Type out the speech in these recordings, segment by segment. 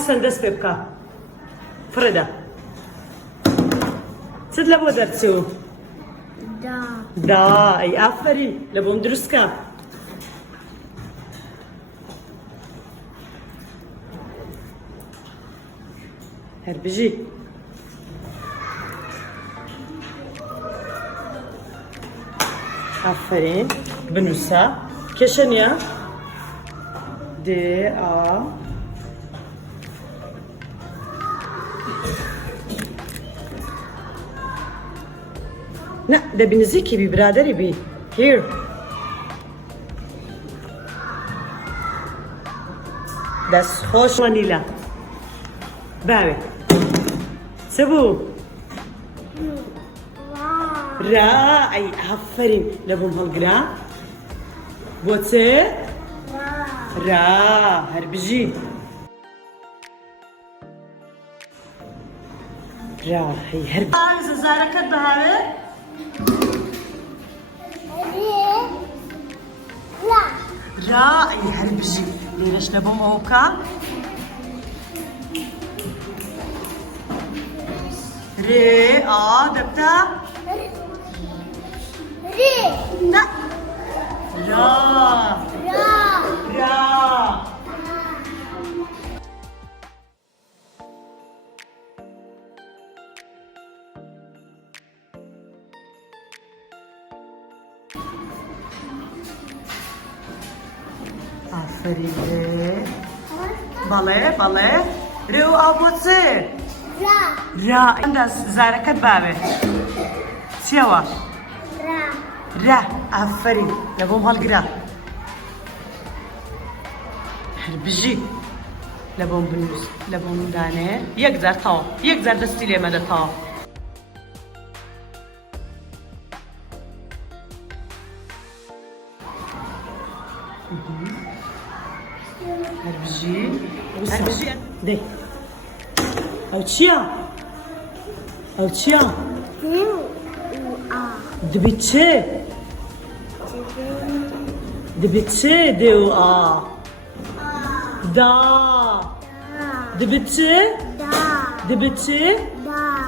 سندس بيبكا فردا سد لبو درتسو دا اي افرين لبون درسكا هربجي افرين بنوسا كشنيا دي لا ده بنزيكي بي برادري بي here das خوش وانيلا بابي سبو را اي عفرين لبوم هالقرا بوتسي را هربجي را هي هرب زارك الدهاري را اي هربجي ليش لبوم هوكا ري دبتا ري لا را آفرین بله رو آبوتسه را انداز زاركت بابي سيوا را آفرین لبوم هالقرا هربجي لبوم بنوس لبوم دانه يقدر طاو يقدر دستي لي مدى طاو هربجي دي او تشيا دبيتشي ديو دا دبيتشي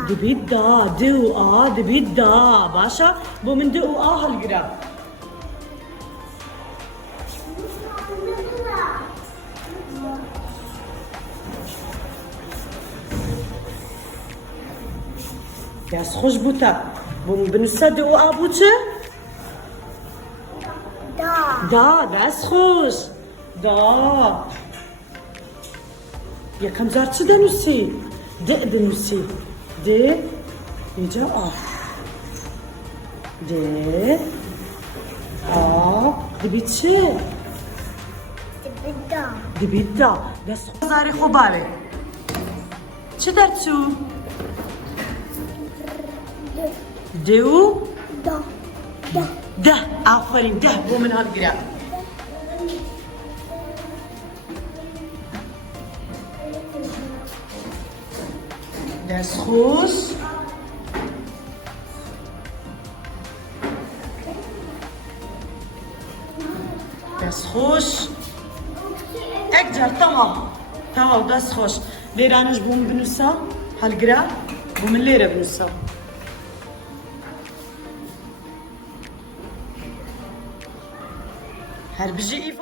دبيت دا ديو دبيت دا باشا بو من دو هالقرا يا خوش بوتا بوم بنسد وابوتش داس خوش دا يا كم زارتش دنوسي دنوسي دي يجا دي دبيتشي دبيتا داس زاري خبالي چه درتو دو ده آفرین ده بو من هالقرا دست خوش اقدر تمام دست خوش ليرانش بوم بنوسا هالقرا بو من ليرة بنوسا هربجي